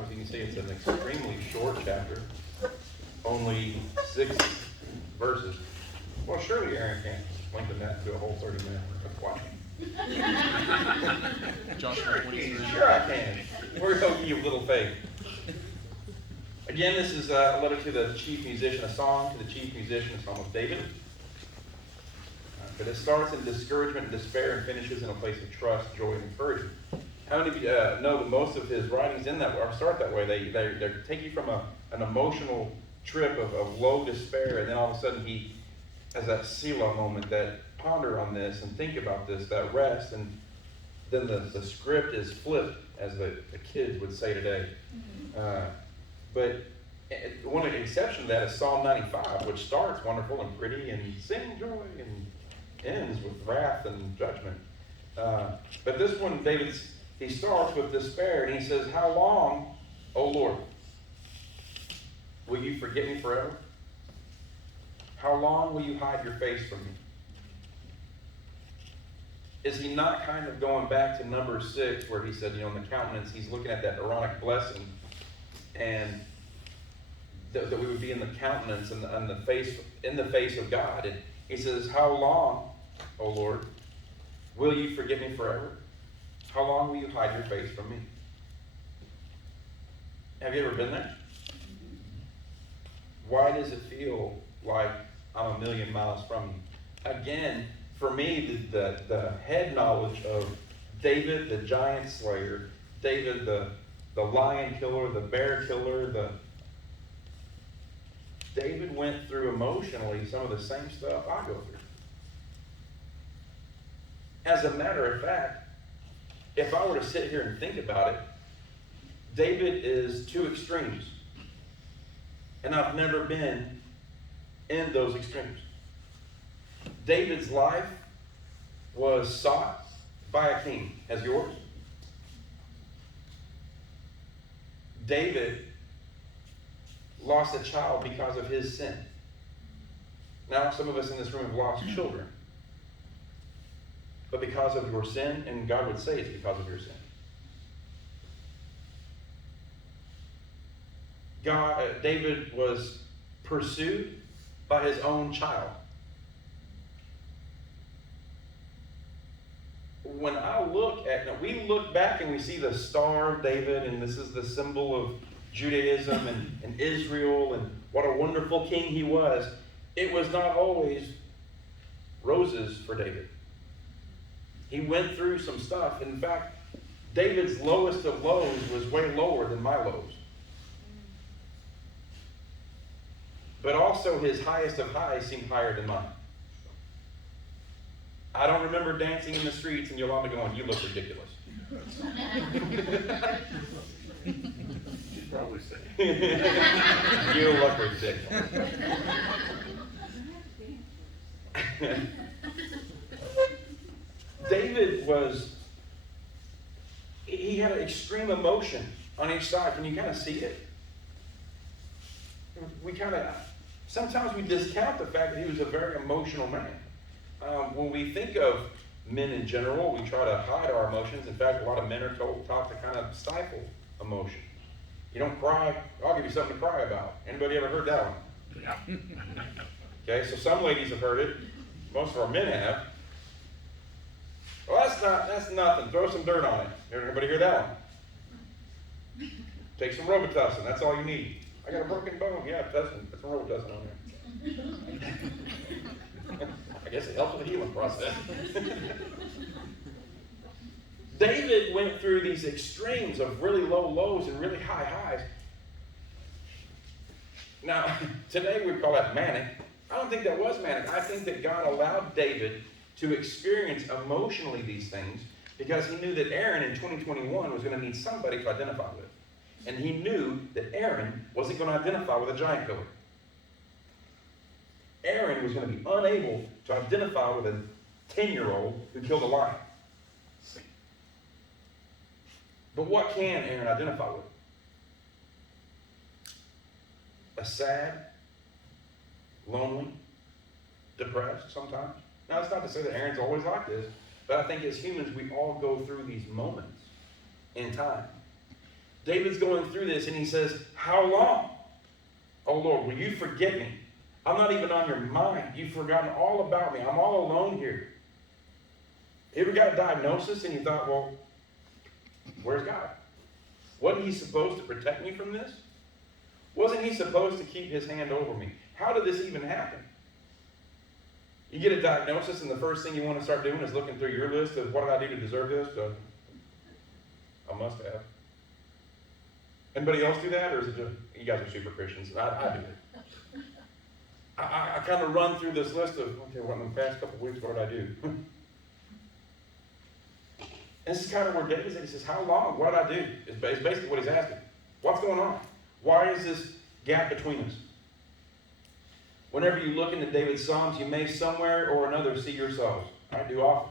95, as you can see, it's an extremely short chapter, only 6 verses. Well, surely Aaron can't lengthen that to a whole 30 minutes of watching. Joshua 23. Sure I can. We're going to give you little faith. Again, this is a letter to the chief musician, a song to the chief musician, a song of David. But it starts in discouragement and despair and finishes in a place of trust, joy, and encouragement. How many of you know that most of his writings in that or start that way? They take you from an emotional trip of low despair, and then all of a sudden he has that Selah moment, that ponder on this and think about this, that rest, and then the script is flipped, as the kids would say today. But one of the exceptions to that is Psalm 95, which starts wonderful and pretty and sing joy and ends with wrath and judgment. But this one, he starts with despair, and he says, "How long, O Lord, will you forget me forever? How long will you hide your face from me?" Is he not kind of going back to number 6, where he said, in the countenance, he's looking at that Aaronic blessing, and that we would be in the countenance and in the face of God. And he says, "How long, O Lord, will you forget me forever? How long will you hide your face from me?" Have you ever been there? Why does it feel like I'm a million miles from you? Again, for me, the head knowledge of David, the giant slayer, David, the lion killer, the bear killer, David went through emotionally some of the same stuff I go through. As a matter of fact, if I were to sit here and think about it, David is 2 extremes. And I've never been in those extremes. David's life was sought by a king, as yours. David lost a child because of his sin. Now, some of us in this room have lost children. But because of your sin, and God would say it's because of your sin. David was pursued by his own child. When we look back and we see the Star of David, and this is the symbol of Judaism and Israel, and what a wonderful king he was, it was not always roses for David. He went through some stuff. In fact, David's lowest of lows was way lower than my lows. But also his highest of highs seemed higher than mine. I don't remember dancing in the streets and Yolanda going, "You look ridiculous." She'd probably say. "You look ridiculous." David he had an extreme emotion on each side. Can you kind of see it? Sometimes we discount the fact that he was a very emotional man. When we think of men in general, we try to hide our emotions. In fact, a lot of men are taught to kind of stifle emotion. You don't cry, I'll give you something to cry about. Anybody ever heard that one? Yeah. Okay, so some ladies have heard it. Most of our men have. "Well, that's nothing. Throw some dirt on it." Everybody hear that one? "Take some Robitussin. That's all you need." "I got a broken bone." "Yeah, that's some Robitussin on there." I guess it helps with the healing process. David went through these extremes of really low lows and really high highs. Now, today we'd call that manic. I don't think that was manic. I think that God allowed David to experience emotionally these things because he knew that Aaron in 2021 was going to need somebody to identify with. And he knew that Aaron wasn't going to identify with a giant killer. Aaron was going to be unable to identify with a 10-year-old who killed a lion. But what can Aaron identify with? A sad, lonely, depressed sometimes. Now, it's not to say that Aaron's always like this, but I think as humans, we all go through these moments in time. David's going through this and he says, how long? Oh Lord, will you forget me? I'm not even on your mind. You've forgotten all about me. I'm all alone here. You ever got a diagnosis and you thought, well, where's God? Wasn't he supposed to protect me from this? Wasn't he supposed to keep his hand over me? How did this even happen? You get a diagnosis and the first thing you want to start doing is looking through your list of what did I do to deserve this? I must have. Anybody else do that, or is it just, you guys are super Christians? I do it. I kind of run through this list of, okay, well, in the past couple of weeks, what did I do? And this is kind of where David's at. He says, how long? What did I do? It's basically what he's asking. What's going on? Why is this gap between us? Whenever you look into David's Psalms, you may somewhere or another see yourselves. I do often.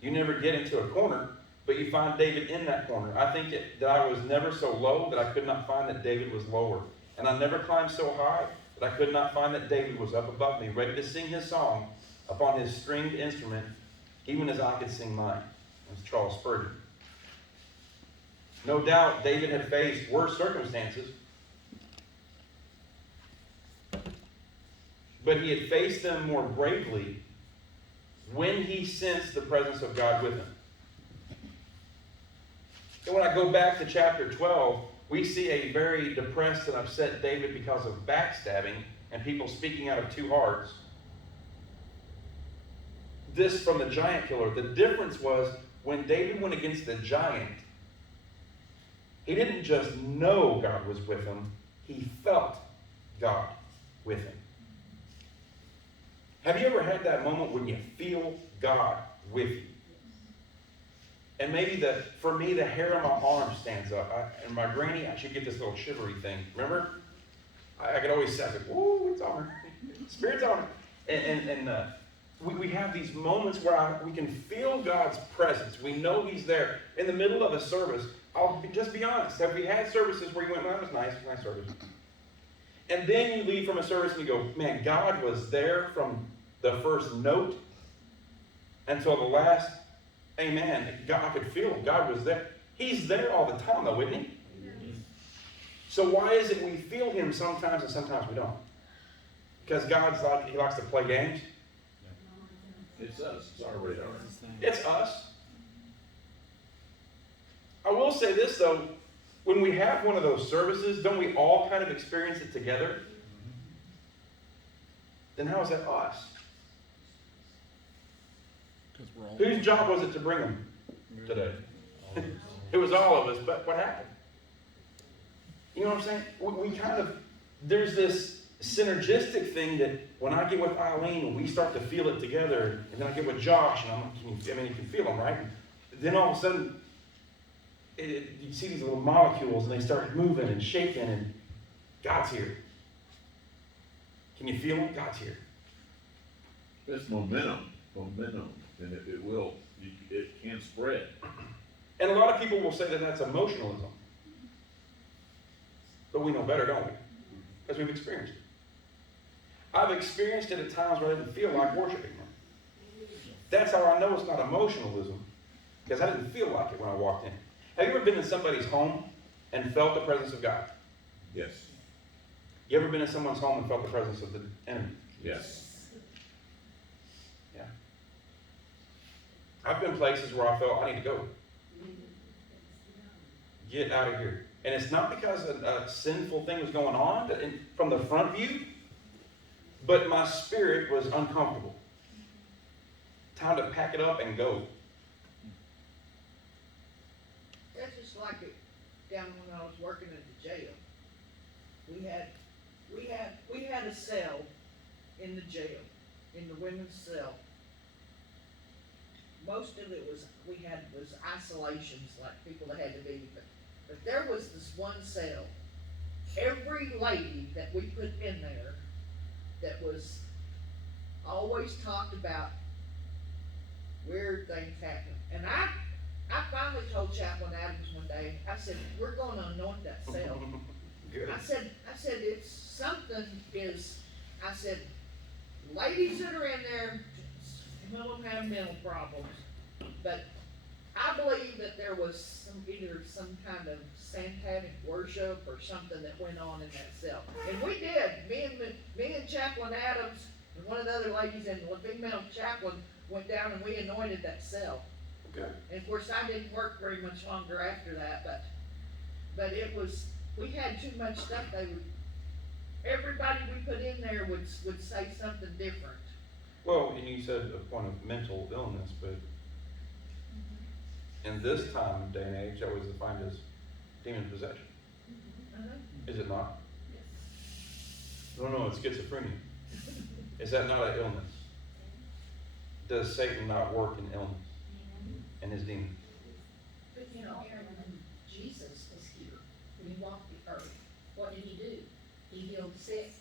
You never get into a corner, but you find David in that corner. I think that I was never so low that I could not find that David was lower. And I never climbed so high that I could not find that David was up above me, ready to sing his song upon his stringed instrument, even as I could sing mine. That's Charles Spurgeon. No doubt David had faced worse circumstances, but he had faced them more bravely when he sensed the presence of God with him. And when I go back to chapter 12, we see a very depressed and upset David because of backstabbing and people speaking out of two hearts. This from the giant killer. The difference was when David went against the giant, he didn't just know God was with him, he felt God with him. Have you ever had that moment when you feel God with you? And maybe for me, the hair on my arm stands up. And my granny, I should get this little shivery thing. Remember? I could always say, whoa, it's on her. Spirit's on her. And we have these moments where we can feel God's presence. We know he's there. In the middle of a service, I'll just be honest. Have we had services where you went, that was nice service. And then you leave from a service and you go, man, God was there from the first note until the last amen. God, I could feel him. God was there. He's there all the time, though, isn't he? So why is it we feel him sometimes and sometimes we don't? Because he likes to play games? It's us. It's our radar. It's us. I will say this, though. When we have one of those services, don't we all kind of experience it together? Then how is that us? Whose job was it to bring them today? It was all of us, but what happened? You know what I'm saying? We kind of, there's this synergistic thing that when I get with Eileen, we start to feel it together, and then I get with Josh, and you can feel them, right? And then all of a sudden, you see these little molecules, and they start moving and shaking, and God's here. Can you feel him? God's here. It's momentum, and it can spread. And a lot of people will say that that's emotionalism. But we know better, don't we? Because we've experienced it. I've experienced it at times where I didn't feel like worshiping him. That's how I know it's not emotionalism, because I didn't feel like it when I walked in. Have you ever been in somebody's home and felt the presence of God? Yes. You ever been in someone's home and felt the presence of the enemy? Yes. Yeah. I've been places where I felt I need to go. Get out of here. And it's not because a sinful thing was going on from the front view, but my spirit was uncomfortable. Time to pack it up and go. That's just like it down when I was working at the jail. We had a cell in the jail, in the women's cell. Most of it was isolations, like people that had to be, but there was this one cell. Every lady that we put in there that was always talked about weird things happening. And I finally told Chaplain Adams one day, I said, we're going to anoint that cell. Good. I said, if something is, I said, ladies that are in there, some of them have mental problems, but I believe that there was either some kind of satanic worship or something that went on in that cell. And we did, me and Chaplain Adams and one of the other ladies and the female chaplain went down and we anointed that cell. Okay. And of course, I didn't work very much longer after that, but it was, we had too much stuff. Everybody we put in there would say something different. Well, and you said a point of mental illness, but in this time of day and age, that was defined as demon possession. Is it not? No, it's schizophrenia. Is that not an illness? Does Satan not work in illness and his demons? But you know, Aaron, when Jesus was here, when he walked the earth, what did he do? He healed the sick,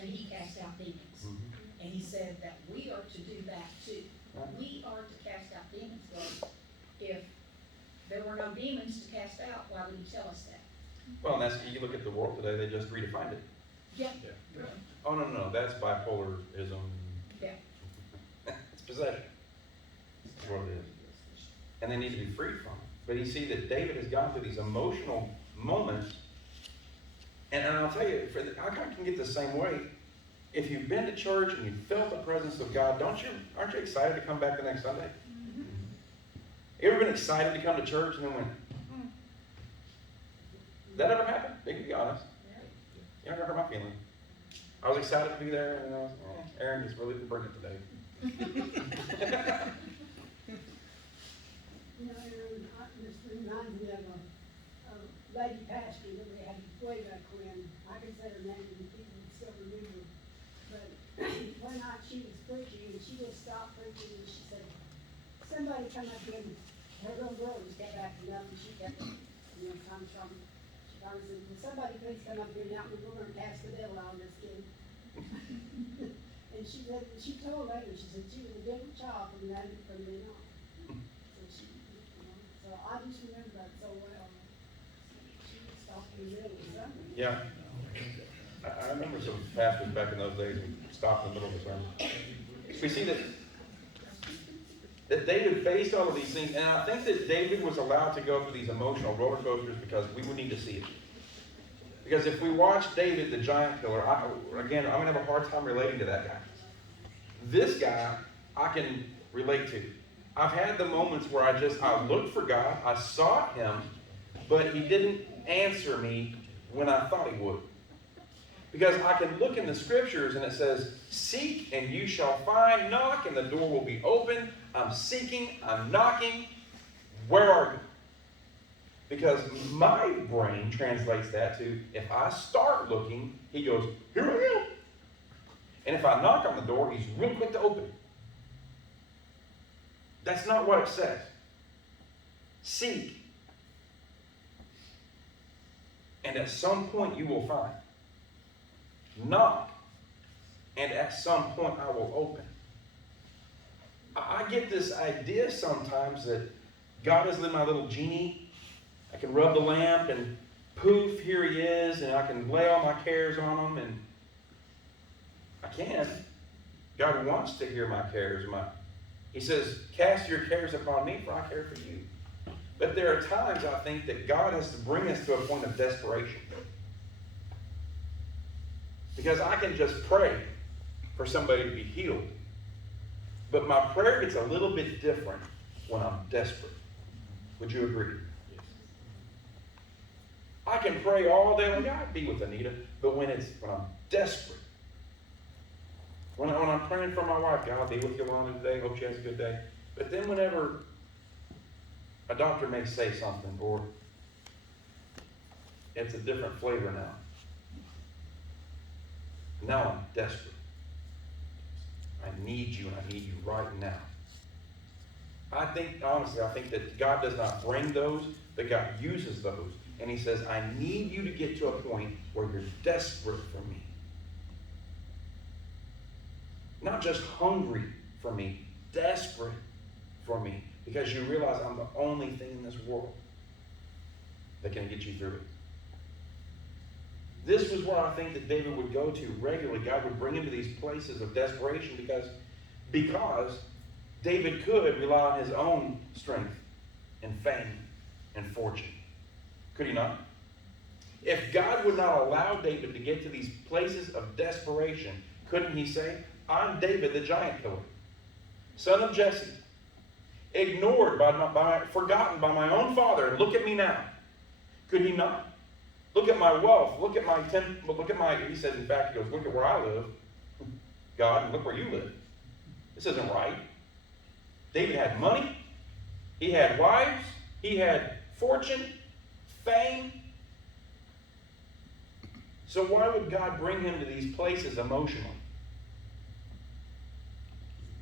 and he cast out demons. Mm-hmm. And he said that we are to do that too. Right. We are to cast out demons, God. If there were no demons to cast out, why would he tell us that? Well, and that's, you look at the world today, they just redefined it. Yeah. Oh, no, that's bipolarism. Yeah. It's possession. That's what it is. And they need to be freed from it. But you see that David has gone through these emotional moments. And I'll tell you, I kind of can get the same way. If you've been to church and you felt the presence of God, aren't you excited to come back the next Sunday? Mm-hmm. You ever been excited to come to church and then went, That ever happened? You can be honest. You ever hurt my feelings? I was excited to be there, and I was, Aaron is really bringing it today. You know, Aaron, this reminds me of a lady pastor that we had way back when. I can say her name and people would still remember. But one night she was preaching and she just stopped preaching and she said, somebody come up here and her little girl was kept acting up and she kept, trying to trouble. She finally said, will somebody please come up here and help me? We're going to cast the devil out of this kid. And she said, she told later, she said she was a different child from then on. So I just remember that so well. She was stopped in the middle of something. Yeah. I remember some pastors back in those days who stopped in the middle of a sermon. We see that David faced all of these things, and I think that David was allowed to go through these emotional roller coasters because we would need to see it. Because if we watch David, the giant killer, I'm going to have a hard time relating to that guy. This guy, I can relate to. I've had the moments where I looked for God, I sought Him, but He didn't answer me when I thought He would. Because I can look in the scriptures and it says, seek and you shall find, knock and the door will be open. I'm seeking, I'm knocking. Where are you? Because my brain translates that to, if I start looking, He goes, here I am. And if I knock on the door, He's real quick to open. That's not what it says. Seek. And at some point you will find. Knock. And at some point I will open. I get this idea sometimes that God is my little genie. I can rub the lamp and poof, here He is, and I can lay all my cares on Him, and I can. God wants to hear my cares. He says, cast your cares upon me, for I care for you. But there are times I think that God has to bring us to a point of desperation. Because I can just pray for somebody to be healed. But my prayer gets a little bit different when I'm desperate. Would you agree? Yes. I can pray all day long, God, be with Anita, but when I'm desperate, when I'm praying for my wife, God, be with Yolanda today, hope she has a good day. But then whenever a doctor may say something, or it's a different flavor now I'm desperate. I need you, and I need you right now. Honestly, I think that God does not bring those, but God uses those. And He says, I need you to get to a point where you're desperate for me. Not just hungry for me, desperate for me. Because you realize I'm the only thing in this world that can get you through it. This was where I think that David would go to regularly. God would bring him to these places of desperation because David could rely on his own strength and fame and fortune. Could he not? If God would not allow David to get to these places of desperation, couldn't he say, I'm David the giant killer, son of Jesse, ignored forgotten by my own father, and look at me now. Could he not? Look at my wealth, look at he says, in fact, he goes, look at where I live, God, and look where you live. This isn't right. David had money, he had wives, he had fortune, fame. So why would God bring him to these places emotionally?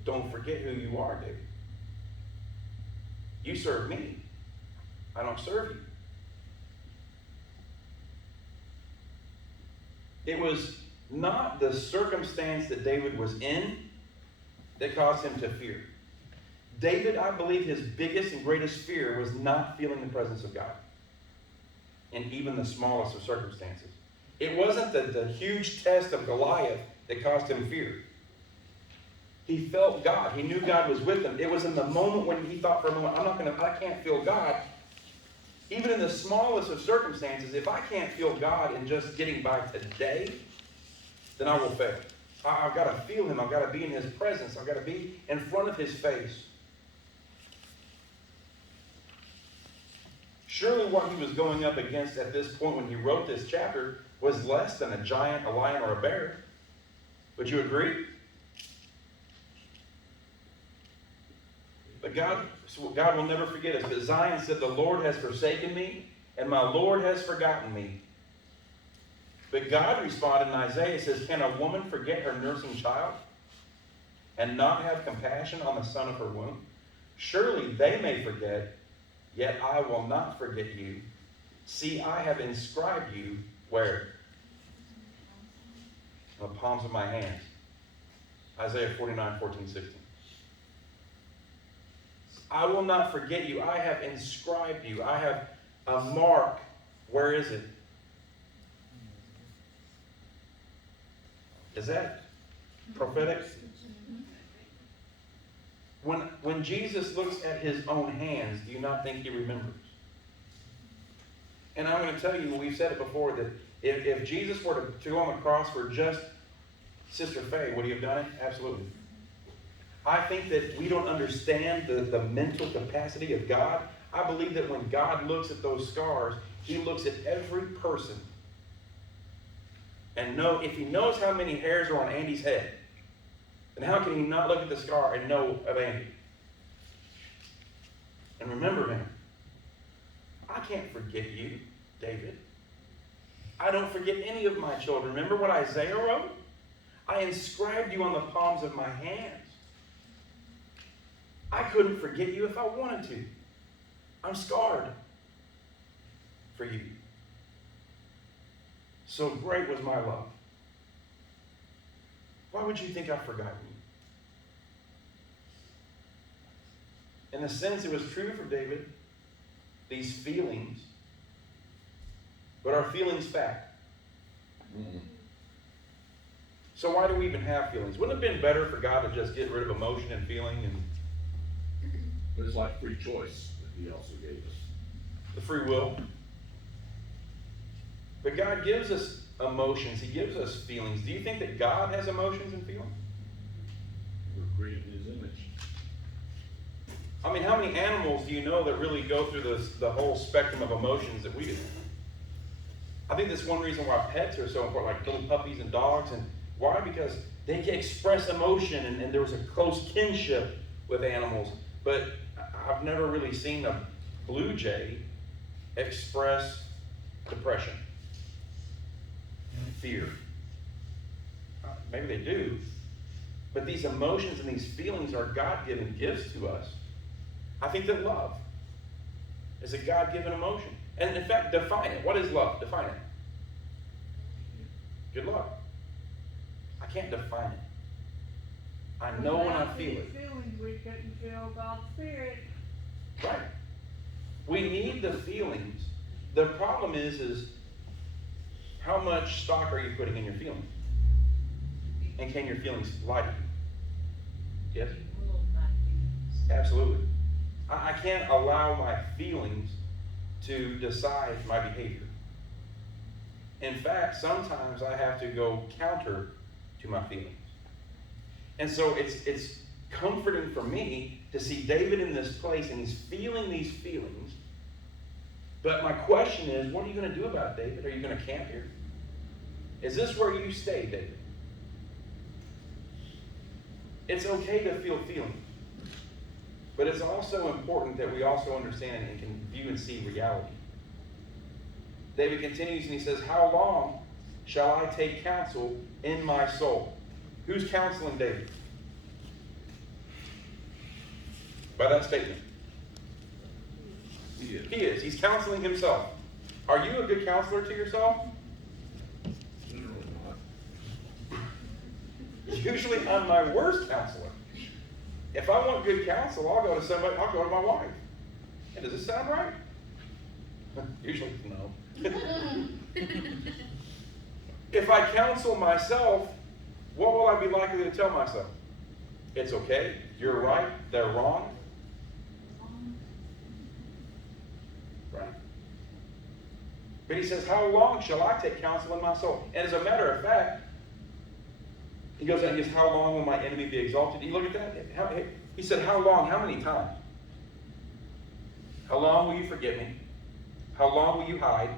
Don't forget who you are, David. You serve me. I don't serve you. It was not the circumstance that David was in that caused him to fear. David, I believe his biggest and greatest fear was not feeling the presence of God in even the smallest of circumstances. It wasn't the huge test of Goliath that caused him fear. He felt God. He knew God was with him. It was in the moment when he thought for a moment, I can't feel God. Even in the smallest of circumstances, if I can't feel God in just getting by today, then I will fail. I've got to feel him. I've got to be in his presence. I've got to be in front of his face. Surely what he was going up against at this point when he wrote this chapter was less than a giant, a lion, or a bear. Would you agree? But God will never forget us. But Zion said, the Lord has forsaken me, and my Lord has forgotten me. But God responded in Isaiah, says, can a woman forget her nursing child and not have compassion on the son of her womb? Surely they may forget, yet I will not forget you. See, I have inscribed you where? On the palms of my hands. Isaiah 49, 14, 16. I will not forget you. I have inscribed you. I have a mark. Where is it? Is that prophetic? When Jesus looks at his own hands, do you not think he remembers? And I'm going to tell you, we've said it before, that if Jesus were to go on the cross for just Sister Faye, would he have done it? Absolutely. I think that we don't understand the mental capacity of God. I believe that when God looks at those scars, he looks at every person. And if he knows how many hairs are on Andy's head, then how can he not look at the scar and know of Andy? And remember him. I can't forget you, David. I don't forget any of my children. Remember what Isaiah wrote? I inscribed you on the palms of my hands. I couldn't forget you if I wanted to. I'm scarred for you. So great was my love. Why would you think I've forgotten you? In a sense, it was true for David, these feelings. But are feelings fact? Mm-mm. So why do we even have feelings? Wouldn't it have been better for God to just get rid of emotion and feeling and But it's like free choice that he also gave us. the free will? But God gives us emotions. He gives us feelings. Do you think that God has emotions and feelings? We're created in his image. I mean, how many animals do you know that really go through the whole spectrum of emotions that we do? I think that's one reason why pets are so important, like little puppies and dogs. And why? Because they can express emotion, and there was a close kinship with animals. But I've never really seen a blue jay express depression, fear. Maybe they do. But these emotions and these feelings are God-given gifts to us. I think that love is a God-given emotion. And in fact, define it. What is love? Define it. Good luck. I can't define it. I know when I feel it. Feelings, we couldn't feel God's Spirit. Right. We need the feelings. The problem is how much stock are you putting in your feelings? And can your feelings lie to you? Yes? Absolutely. I can't allow my feelings to decide my behavior. In fact, sometimes I have to go counter to my feelings. And so it's comforting for me to see David in this place, and he's feeling these feelings. But my question is, what are you going to do about it, David? Are you going to camp here? Is this where you stay, David? It's okay to feel feelings. But it's also important that we also understand and can view and see reality. David continues and he says, how long shall I take counsel in my soul? Who's counseling David? By that statement. He is. He is. He's counseling himself. Are you a good counselor to yourself? Generally not. Usually I'm my worst counselor. If I want good counsel, I'll go to somebody, I'll go to my wife. And does this sound right? Usually, no. If I counsel myself, what will I be likely to tell myself? It's okay, you're right, they're wrong. Right? But he says, how long shall I take counsel in my soul? And as a matter of fact, he goes and he goes, how long will my enemy be exalted? You look at that. He said, how long? How many times? How long will you forget me? How long will you hide?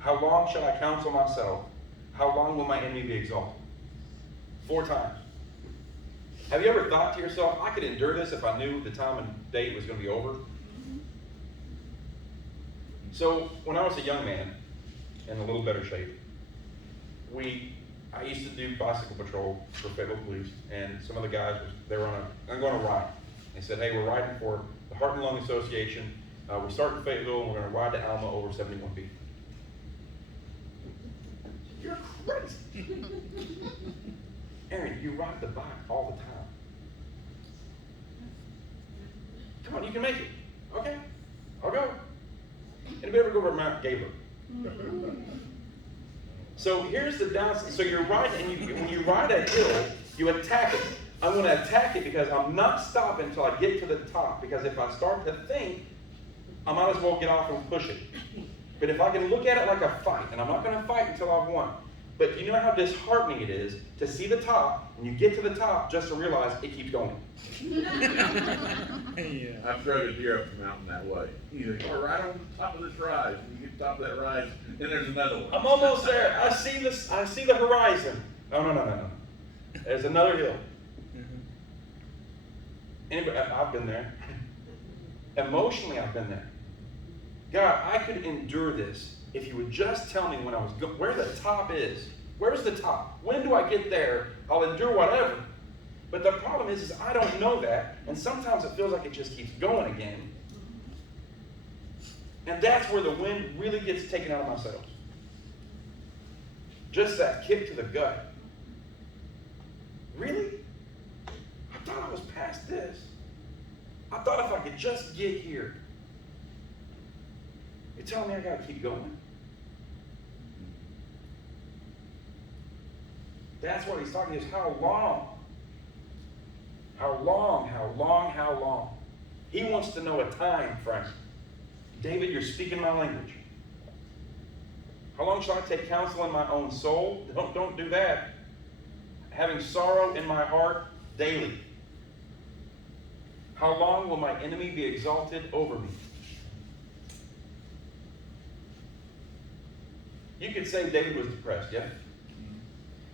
How long shall I counsel myself? How long will my enemy be exalted? 4 times. Have you ever thought to yourself, I could endure this if I knew the time and date was going to be over? So, when I was a young man, in a little better shape, I used to do bicycle patrol for Fayetteville Police, and some of the guys, they were I'm going to ride. They said, hey, we're riding for the Heart and Lung Association. We're starting in Fayetteville, and we're going to ride to Alma over 71 feet. You're crazy. Aaron, you ride the bike all the time. Come on, you can make it. Okay, I'll go. Anybody ever go over Mount Gabor? So here's the downside. So you're riding, and when you ride a hill, you attack it. I'm going to attack it because I'm not stopping until I get to the top. Because if I start to think, I might as well get off and push it. But if I can look at it like a fight, and I'm not going to fight until I've won. But you know how disheartening it is to see the top, and you get to the top just to realize it keeps going. I've drove a deer up the mountain that way. You go right on top of this rise, and you get to the top of that rise, and there's another one. I'm almost there. I see the horizon. No. There's another hill. Anybody, I've been there. Emotionally, I've been there. God, I could endure this if you would just tell me when I was where the top is. Where's the top? When do I get there? I'll endure whatever. But the problem is I don't know that, and sometimes it feels like it just keeps going again. And that's where the wind really gets taken out of my sails. Just that kick to the gut. Really? I thought I was past this. I thought if I could just get here. You're telling me I gotta keep going? That's what he's talking is how long? How long, how long, how long? He wants to know a time frame. David, you're speaking my language. How long shall I take counsel in my own soul? Don't do that. Having sorrow in my heart daily. How long will my enemy be exalted over me? You could say David was depressed, yeah?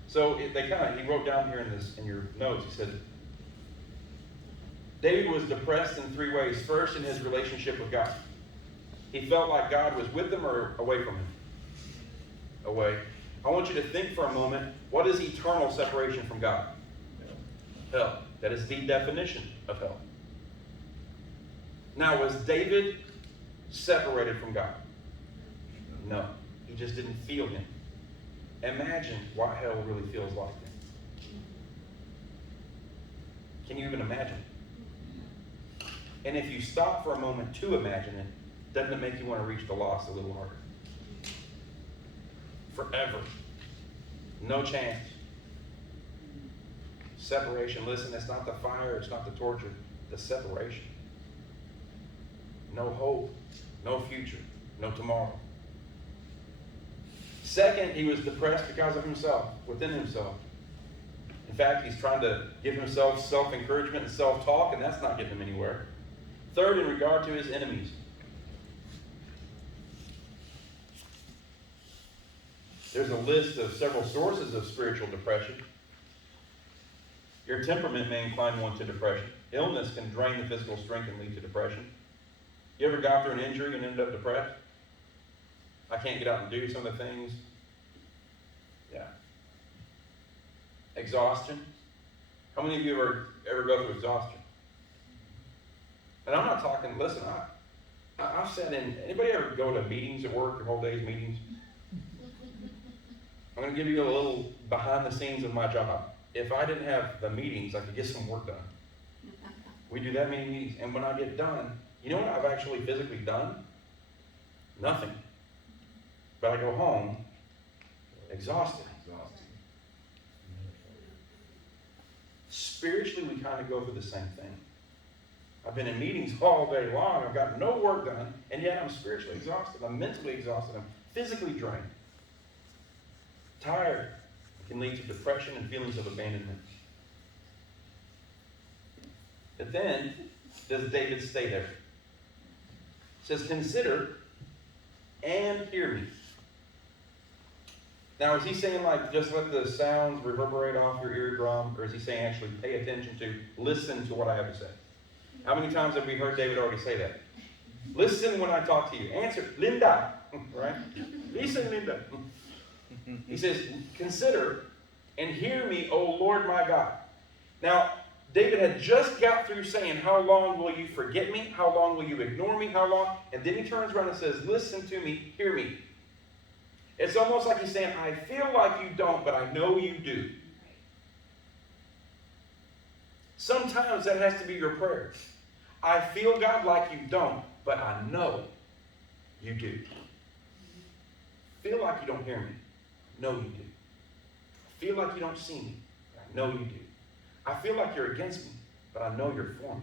So he wrote down here in your notes, he said, David was depressed in 3 ways. First, in his relationship with God. He felt like God was with him or away from him? Away. I want you to think for a moment, what is eternal separation from God? Hell. That is the definition of hell. Now, was David separated from God? No. He just didn't feel him. Imagine what hell really feels like then. Can you even imagine? And if you stop for a moment to imagine it, doesn't it make you want to reach the lost a little harder? Forever. No chance. Separation. Listen, it's not the fire, it's not the torture, the separation. no hope, no future, no tomorrow. Second, he was depressed because of himself, within himself. In fact, he's trying to give himself self-encouragement and self-talk, and that's not getting him anywhere. Third, in regard to his enemies. There's a list of several sources of spiritual depression. Your temperament may incline one to depression. Illness can drain the physical strength and lead to depression. You ever got through an injury and ended up depressed? I can't get out and do some of the things. Yeah. Exhaustion. How many of you ever go through exhaustion? And I'm not talking, listen, I've sat in, anybody ever go to meetings at work, your whole day's meetings? I'm going to give you a little behind the scenes of my job. If I didn't have the meetings, I could get some work done. We do that many meetings, and when I get done, you know what I've actually physically done? Nothing. But I go home exhausted. Spiritually, we kind of go through the same thing. I've been in meetings all day long. I've got no work done, and yet I'm spiritually exhausted. I'm mentally exhausted. I'm physically drained. Tired. It can lead to depression and feelings of abandonment. But then, does David stay there? It says, consider and hear me. Now, is he saying like just let the sounds reverberate off your eardrum, or is he saying actually pay attention to, listen to what I have to say? How many times have we heard David already say that? Listen when I talk to you. Answer, Linda, right? Listen, Linda. He says, consider and hear me, O Lord my God. Now, David had just got through saying, how long will you forget me? How long will you ignore me? How long? And then he turns around and says, listen to me, hear me. It's almost like he's saying, I feel like you don't, but I know you do. Sometimes that has to be your prayer. I feel, God, like you don't, but I know you do. Feel like you don't hear me. Know you do. Feel like you don't see me. I know you do. I feel like you're against me, but I know you're for me.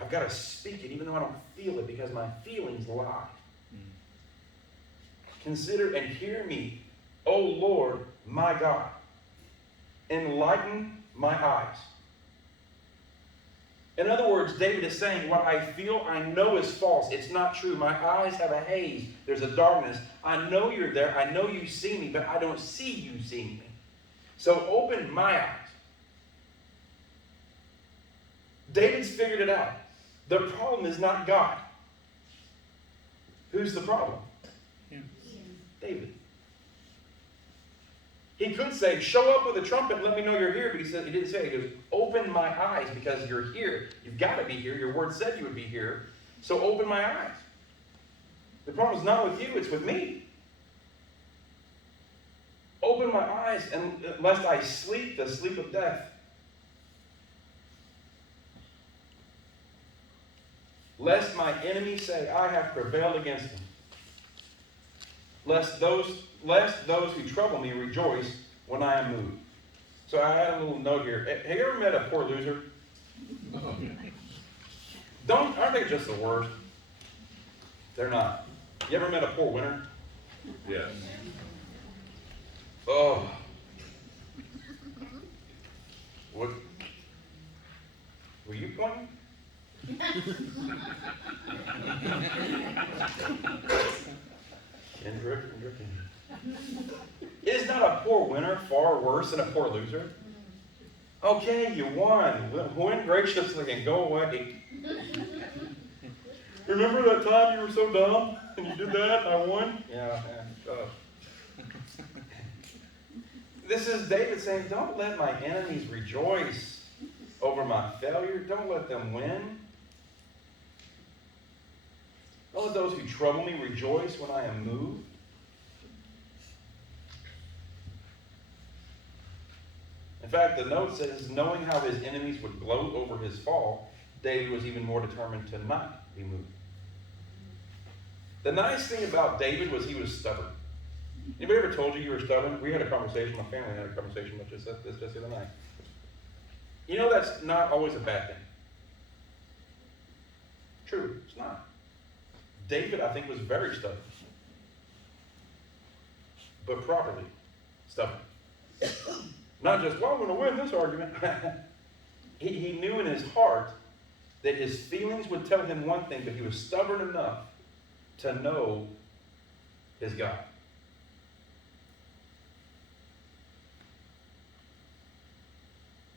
I've got to speak it even though I don't feel it because my feelings lie. Consider and hear me, O Lord, my God. Enlighten my eyes. In other words, David is saying, what I feel, I know is false. It's not true. My eyes have a haze. There's a darkness. I know you're there. I know you see me, but I don't see you seeing me. So open my eyes. David's figured it out. The problem is not God. Who's the problem? David. He could say, show up with a trumpet, let me know you're here, but he didn't say it. He goes, open my eyes because you're here. You've got to be here. Your word said you would be here. So open my eyes. The problem is not with you, it's with me. Open my eyes, and lest I sleep the sleep of death. Lest my enemies say, I have prevailed against them. Lest those who trouble me rejoice when I am moved. So I had a little note here. Have you ever met a poor loser? Aren't they just the worst? They're not. You ever met a poor winner? Yes. Oh. What? Were you pointing? Kendrick. Is not a poor winner far worse than a poor loser? Okay, you won. Win graciously and go away. Remember that time you were so dumb and you did that and I won? Yeah. This is David saying, don't let my enemies rejoice over my failure. Don't let them win. Don't let those who trouble me rejoice when I am moved. In fact, the note says, knowing how his enemies would gloat over his fall, David was even more determined to not be moved. The nice thing about David was he was stubborn. Anybody ever told you were stubborn? We had a conversation, my family had a conversation about this just the other night. You know that's not always a bad thing. True, it's not. David, I think, was very stubborn. But properly stubborn. Not just, well, I'm going to win this argument. He knew in his heart that his feelings would tell him one thing, but he was stubborn enough to know his God.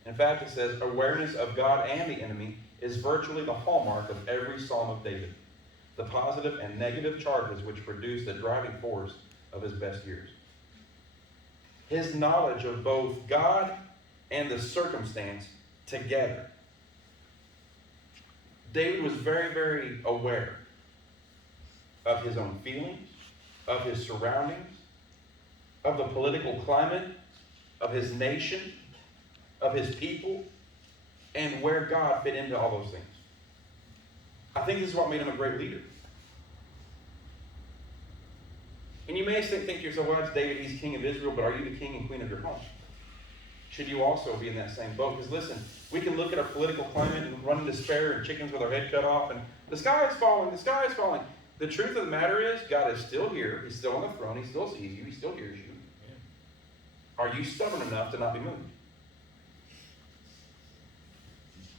In fact, it says awareness of God and the enemy is virtually the hallmark of every Psalm of David. The positive and negative charges which produce the driving force of his best years. His knowledge of both God and the circumstance together. David was very, very aware of his own feelings, of his surroundings, of the political climate, of his nation, of his people, and where God fit into all those things. I think this is what made him a great leader. And you may think to yourself, well, that's David, he's king of Israel, but are you the king and queen of your home? Should you also be in that same boat? Because listen, we can look at our political climate and run in despair and chickens with our head cut off, and the sky is falling, the sky is falling. The truth of the matter is, God is still here, he's still on the throne, he still sees you, he still hears you. Are you stubborn enough to not be moved?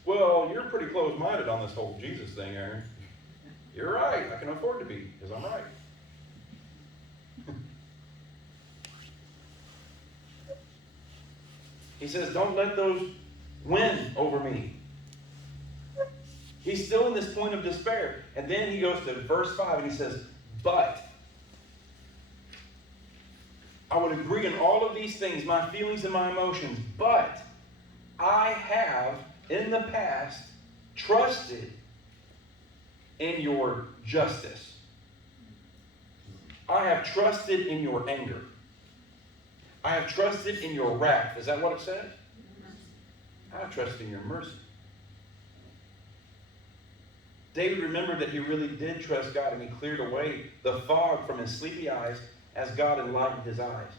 Well, you're pretty close-minded on this whole Jesus thing, Aaron. You're right, I can afford to be, because I'm right. He says, don't let those win over me. He's still in this point of despair. And then he goes to verse 5 and he says, but I would agree in all of these things, my feelings and my emotions, but I have in the past trusted in your justice. I have trusted in your anger. I have trusted in your wrath. Is that what it says? I have trusted in your mercy. David remembered that he really did trust God, and he cleared away the fog from his sleepy eyes as God enlightened his eyes.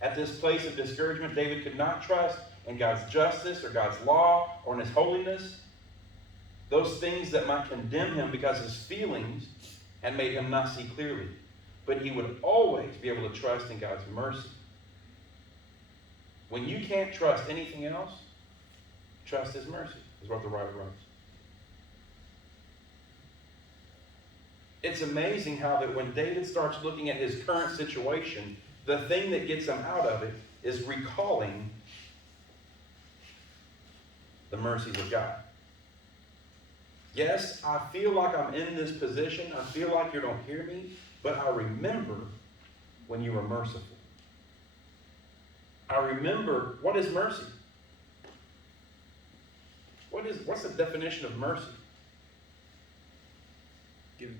At this place of discouragement, David could not trust in God's justice or God's law or in his holiness. Those things that might condemn him because his feelings had made him not see clearly. But he would always be able to trust in God's mercy. When you can't trust anything else, trust his mercy, is what the writer writes. It's amazing how that when David starts looking at his current situation, the thing that gets him out of it is recalling the mercies of God. Yes, I feel like I'm in this position. I feel like you don't hear me, but I remember when you were merciful. I remember, what is mercy? What's the definition of mercy? Giving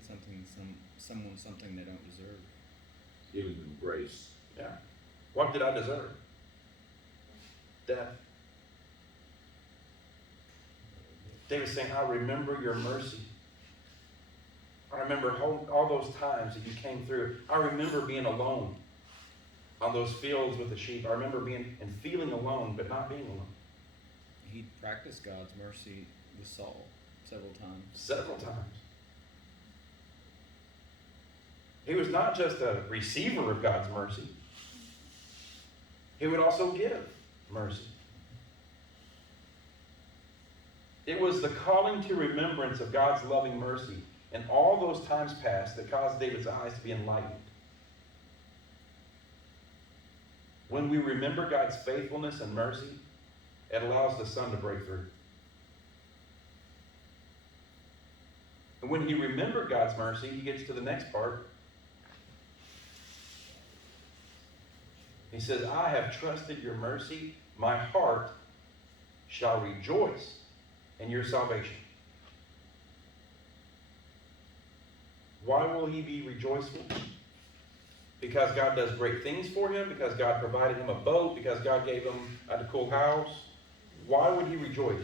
someone something they don't deserve. Giving them grace. Yeah. What did I deserve? Death. David's saying, I remember your mercy. I remember all those times that you came through. I remember being alone on those fields with the sheep. I remember being and feeling alone, but not being alone. He practiced God's mercy with Saul several times. Several times. He was not just a receiver of God's mercy. He would also give mercy. It was the calling to remembrance of God's loving mercy in all those times past that caused David's eyes to be enlightened. When we remember God's faithfulness and mercy, it allows the sun to break through. And when he remembered God's mercy, he gets to the next part. He says, I have trusted your mercy. My heart shall rejoice in your salvation. Why will he be rejoiceful? Because God does great things for him, because God provided him a boat, because God gave him a cool house. Why would he rejoice?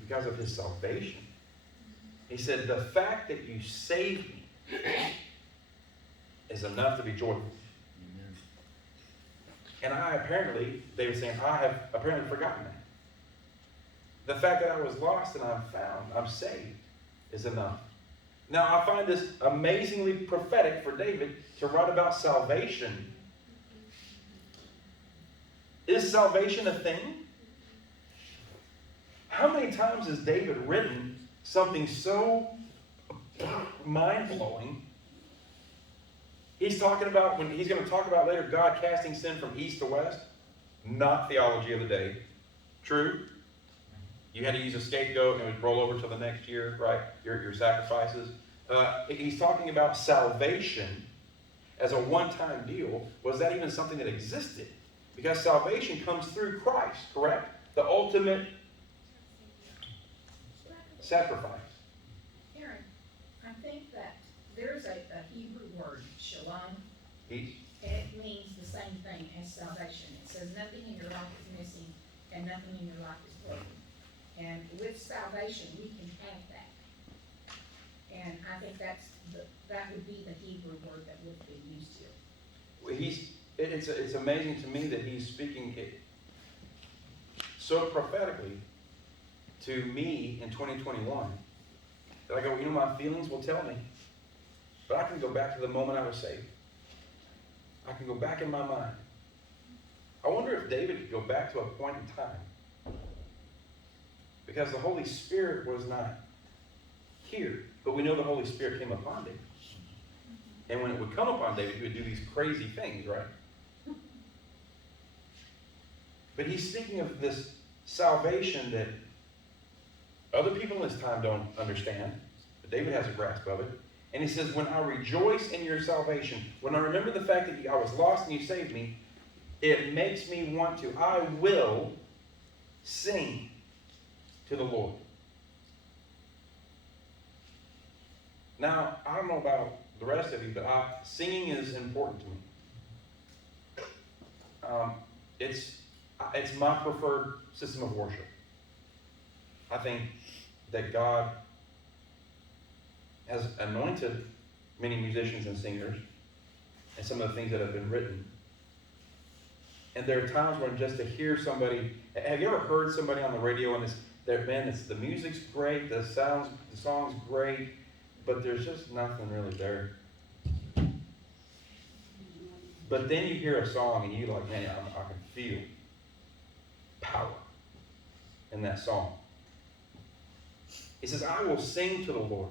Because of his salvation. He said, the fact that you saved me is enough to be joyful. Amen. And I apparently, they were saying, I have apparently forgotten that. The fact that I was lost and I'm found, I'm saved, is enough. Now, I find this amazingly prophetic for David to write about salvation. Is salvation a thing? How many times has David written something so mind-blowing? He's talking about, when he's going to talk about later, God casting sin from east to west. Not theology of the day. True? You had to use a scapegoat and it would roll over to the next year, right? Your sacrifices. He's talking about salvation as a one-time deal. Was that even something that existed? Because salvation comes through Christ, correct? The ultimate sacrifice. Aaron, I think that there's a Hebrew word, shalom, Peace. and it means the same thing as salvation. It says nothing in your life is missing and nothing in your life is broken. And with salvation, we can have that. And I think that would be the Hebrew word that would be used here. It's amazing to me that he's speaking it so prophetically to me in 2021 that I go, my feelings will tell me, but I can go back to the moment I was saved. I can go back in my mind. I wonder if David could go back to a point in time, because the Holy Spirit was not here, but we know the Holy Spirit came upon David. And when it would come upon David, he would do these crazy things, right? But he's speaking of this salvation that other people in his time don't understand, but David has a grasp of it. And he says, when I rejoice in your salvation, when I remember the fact that I was lost and you saved me, it makes me want to, I will sing to the Lord. Now, I don't know about the rest of you, but singing is important to me. It's my preferred system of worship. I think that God has anointed many musicians and singers, and some of the things that have been written. And there are times when just to hear somebody, have you ever heard somebody on the radio and the music's great, the song's great, but there's just nothing really there. But then you hear a song and you're like, man, I can feel power in that song. He says, I will sing to the Lord.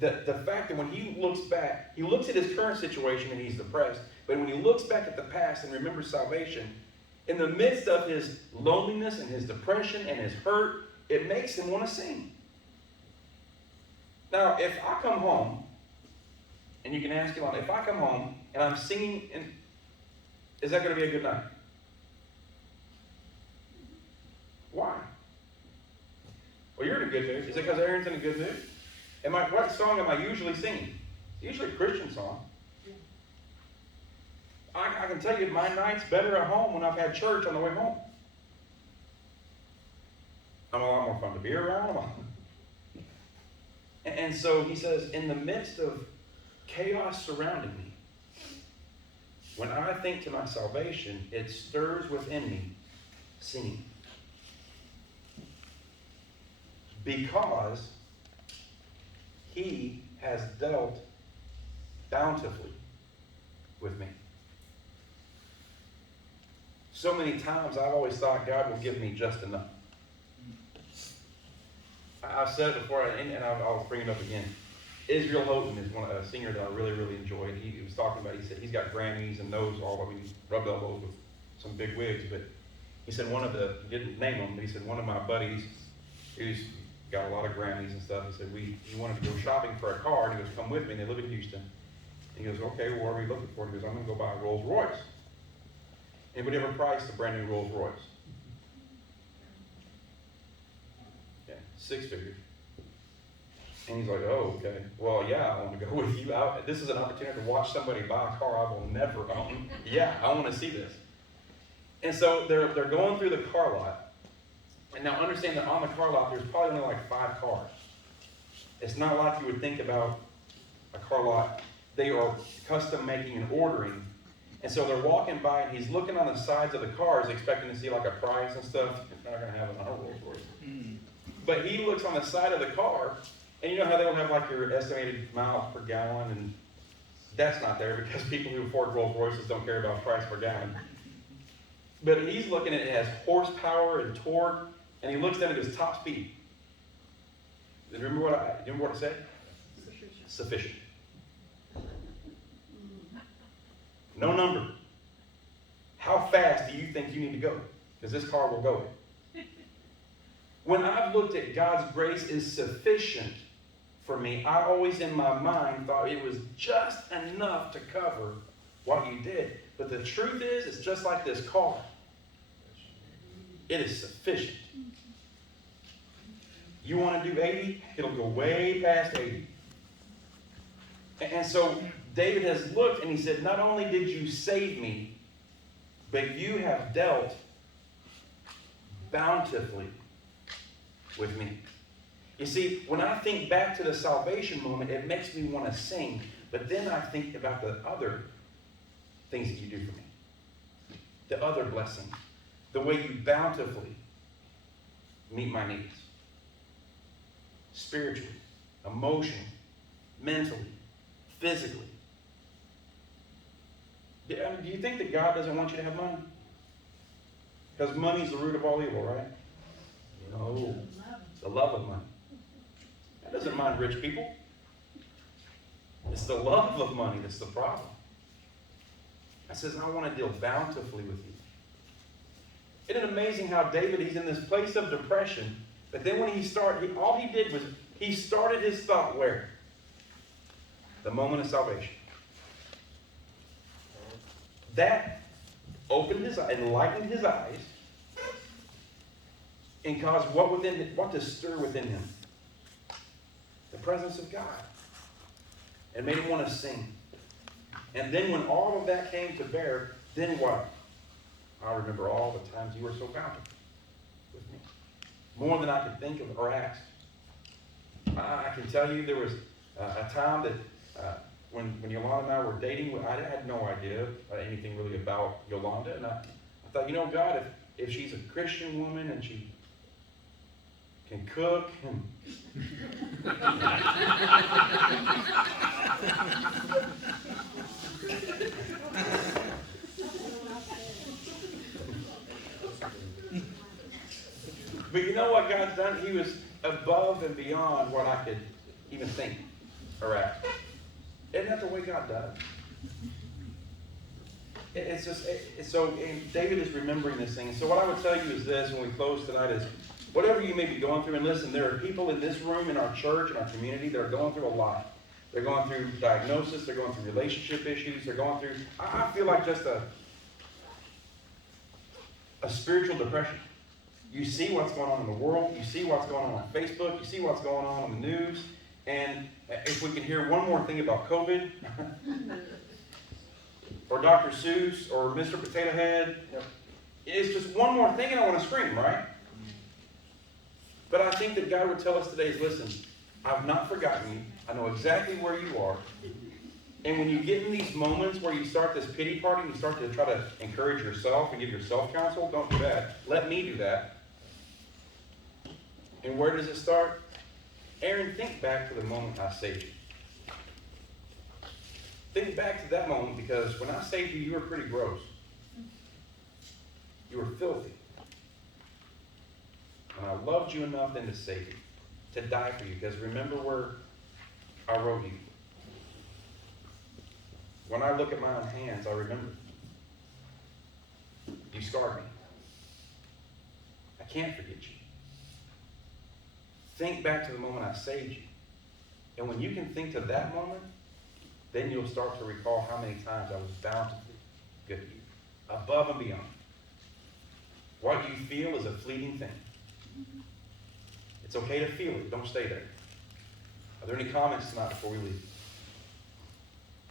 The fact that when he looks back, he looks at his current situation and he's depressed, but when he looks back at the past and remembers salvation, in the midst of his loneliness and his depression and his hurt, it makes him want to sing. Now, if I come home, and you can ask Elon, if I come home and I'm singing, is that going to be a good night? Why? Well, you're in a good mood. Is it because Aaron's in a good mood? What song am I usually singing? It's usually a Christian song. I can tell you my night's better at home when I've had church on the way home. I'm a lot more fun to be around. And so he says, in the midst of chaos surrounding me, when I think to my salvation, it stirs within me singing. Because he has dealt bountifully with me. So many times I've always thought God will give me just enough. I've said it before, and I'll bring it up again. Israel Houghton is a singer that I really, really enjoy. He was talking about, he said he's got Grammys and knows rubbed elbows with some big wigs, but he said he didn't name them, but he said one of my buddies who's got a lot of Grammys and stuff, he said he wanted to go shopping for a car, and he goes, come with me, and they live in Houston. And he goes, okay, well, what are we looking for? And he goes, I'm going to go buy a Rolls Royce. Anybody ever priced a brand new Rolls Royce? Yeah, 6 figures. And he's like, oh, okay. Well, yeah, I want to go with you. This is an opportunity to watch somebody buy a car I will never own. Yeah, I want to see this. And so they're going through the car lot. And now understand that on the car lot, there's probably only like 5 cars. It's not like you would think about a car lot. They are custom making and ordering. And so they're walking by, and he's looking on the sides of the cars, expecting to see like a price and stuff. They're not gonna have it on a Rolls Royce. But he looks on the side of the car, and you know how they don't have like your estimated miles per gallon, and that's not there because people who afford Rolls Royces don't care about price per gallon. But he's looking at it, it has horsepower and torque, and he looks down at his top speed. Do you remember what it said? Sufficient. No number. How fast do you think you need to go? Because this car will go. When I've looked at God's grace is sufficient for me, I always in my mind thought it was just enough to cover what you did. But the truth is, it's just like this car. It is sufficient. You want to do 80, it'll go way past 80. And so David has looked and he said, not only did you save me, but you have dealt bountifully with me. You see, when I think back to the salvation moment, it makes me want to sing. But then I think about the other things that you do for me. The other blessings. The way you bountifully meet my needs. Spiritually, emotionally, mentally, physically. Do you think that God doesn't want you to have money? Because money is the root of all evil, right? No. The love of money. That doesn't mind rich people. It's the love of money that's the problem. I says, I want to deal bountifully with you. Isn't it amazing how David, he's in this place of depression, but then when he started, all he did was, he started his thought where? The moment of salvation. That opened his, enlightened his eyes, and caused what to stir within him? The presence of God. It made him want to sing. And then when all of that came to bear, then what? I remember all the times you were so bountiful with me. More than I could think of or ask. I can tell you there was a time that when Yolanda and I were dating, I had no idea anything really about Yolanda. And I thought, you know, God, if she's a Christian woman and she can cook and but you know what God's done? He was above and beyond what I could even think or ask. Isn't that the way God does? It's just, so David is remembering this thing. So what I would tell you is this when we close tonight is, whatever you may be going through, and listen, there are people in this room, in our church, in our community, that are going through a lot. They're going through diagnosis, they're going through relationship issues, they're going through, I feel like just a spiritual depression. You see what's going on in the world, you see what's going on Facebook, you see what's going on the news, and if we can hear one more thing about COVID, or Dr. Seuss, or Mr. Potato Head, it's just one more thing and I want to scream, right? But I think that God would tell us today is, listen, I've not forgotten you. I know exactly where you are. And when you get in these moments where you start this pity party and you start to try to encourage yourself and give yourself counsel, don't do that. Let me do that. And where does it start? Aaron, think back to the moment I saved you. Think back to that moment, because when I saved you, you were pretty gross. You were filthy. And I loved you enough then to save you, to die for you, because remember where I wrote you. When I look at my own hands, I remember. You scarred me. I can't forget you. Think back to the moment I saved you. And when you can think to that moment, then you'll start to recall how many times I was bountifully good to you. Above and beyond. What you feel is a fleeting thing. It's okay to feel it. Don't stay there. Are there any comments tonight before we leave?